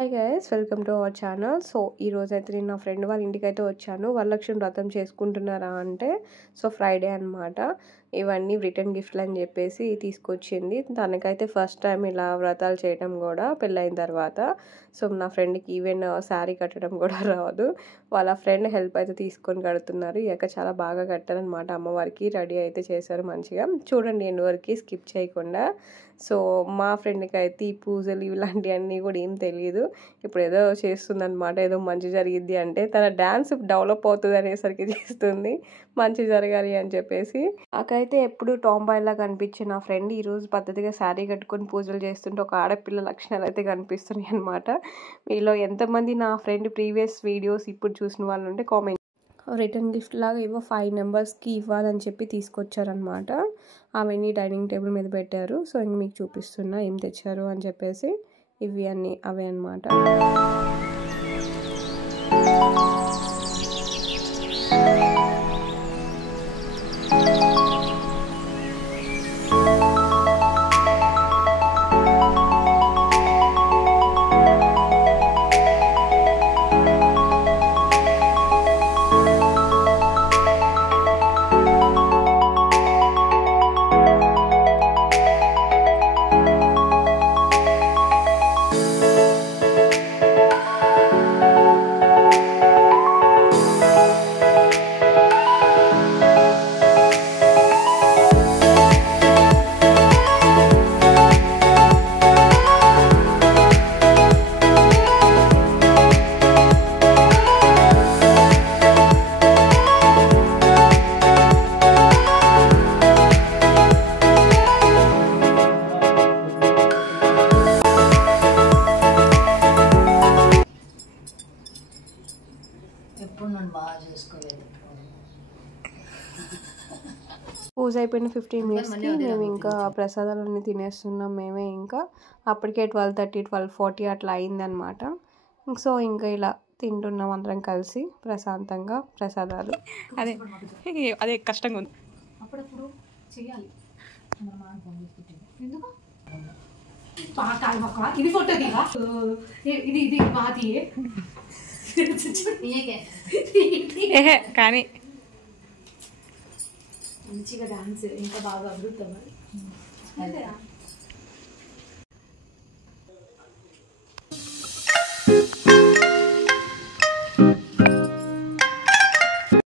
Hi guys, welcome to our channel. So ఈరోజు అయితే నేను నా ఫ్రెండ్ వాళ్ళ ఇంటికి అయితే వచ్చాను. వరలక్ష్మి వ్రతం చేసుకుంటున్నారా అంటే ఫ్రైడే అనమాట. ఇవన్నీ రిటర్న్ గిఫ్ట్లు అని చెప్పేసి తీసుకొచ్చింది. తనకైతే ఫస్ట్ టైం ఇలా వ్రతాలు చేయడం కూడా పెళ్ళైన తర్వాత. సో నా ఫ్రెండ్కి ఈవెన్ శారీ కట్టడం కూడా రాదు. వాళ్ళ ఫ్రెండ్ హెల్ప్ అయితే తీసుకొని కడుతున్నారు. ఇక చాలా బాగా కట్టారనమాట. అమ్మవారికి రెడీ అయితే చేశారు మంచిగా. చూడండి ఎండ్ వరకు స్కిప్ చేయకుండా. సో మా ఫ్రెండ్కి అయితే ఈ పూజలు ఇలాంటివన్నీ కూడా ఏం తెలియదు. ఇప్పుడు ఏదో చేస్తుందన్నమాట. ఏదో మంచి జరిగిద్ది అంటే తన డ్యాన్స్ డెవలప్ అవుతుంది అనేసరికి చేస్తుంది, మంచి జరగాలి అని చెప్పేసి. నాకైతే ఎప్పుడు టాంబాయ్ లా కనిపించే నా ఫ్రెండ్ ఈరోజు పద్ధతిగా శారీ కట్టుకొని పూజలు చేస్తుంటే ఒక ఆడపిల్ల లక్షణాలు అయితే కనిపిస్తున్నాయి అనమాట. మీలో ఎంతమంది నా ఫ్రెండ్ ప్రీవియస్ వీడియోస్ ఇప్పుడు చూసిన వాళ్ళు ఉంటే కామెంట్. రిటర్న్ గిఫ్ట్ లాగా ఏవో 5 మెంబర్స్కి ఇవ్వాలని చెప్పి తీసుకొచ్చారనమాట. అవన్నీ డైనింగ్ టేబుల్ మీద పెట్టారు. సో ఇంక మీకు చూపిస్తున్నా ఏం తెచ్చారు అని చెప్పేసి. ఇవి అన్నీ అవే అనమాట. పూజ అయిపోయిన 15 మినిట్స్కి మేము ఇంకా ప్రసాదాలన్నీ తినేస్తున్నాం మేమే. ఇంకా అప్పటికే 12:30 12:40 అట్లా అయిందనమాట. సో ఇంకా ఇలా తింటున్నాం అందరం కలిసి ప్రశాంతంగా ప్రసాదాలు. అదే కష్టంగా ఉంది. అప్పుడప్పుడు చేయాలి. ఇది ఫోటో ఇది బాతి కానీ మంచిగా డాన్స్ ఇంకా బాగా అద్భుతం.